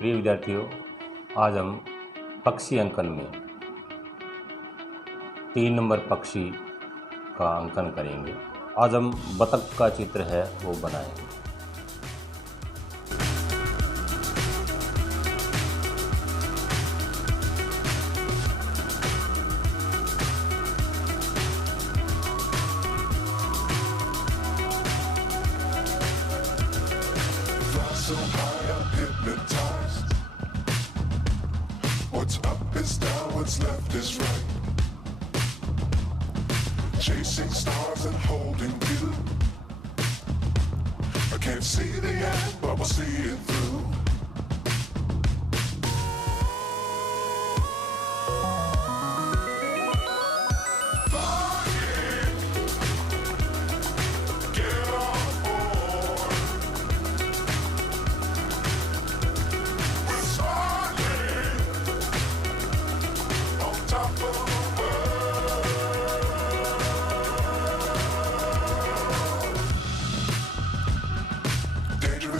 प्रिय विद्यार्थियों, आज हम पक्षी अंकन में 3 नंबर पक्षी का अंकन करेंगे। आज हम बतख का चित्र है वो बनाएंगे। So high, I'm hypnotized. What's up is down, what's left is right. Chasing stars and holding you. I can't see the end, but we'll see it through.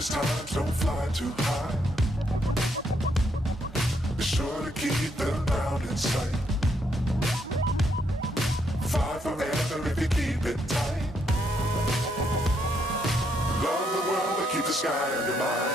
Times don't fly too high. Be sure to keep the ground in sight. Fly forever if you keep it tight. Love the world, but keep the sky on your mind.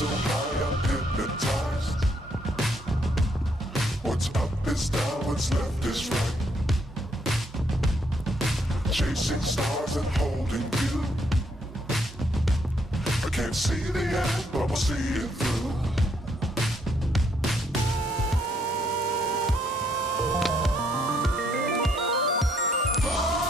So high, I'm hypnotized. What's up is down, what's left is right. Chasing stars and holding you. I can't see the end, but we'll see it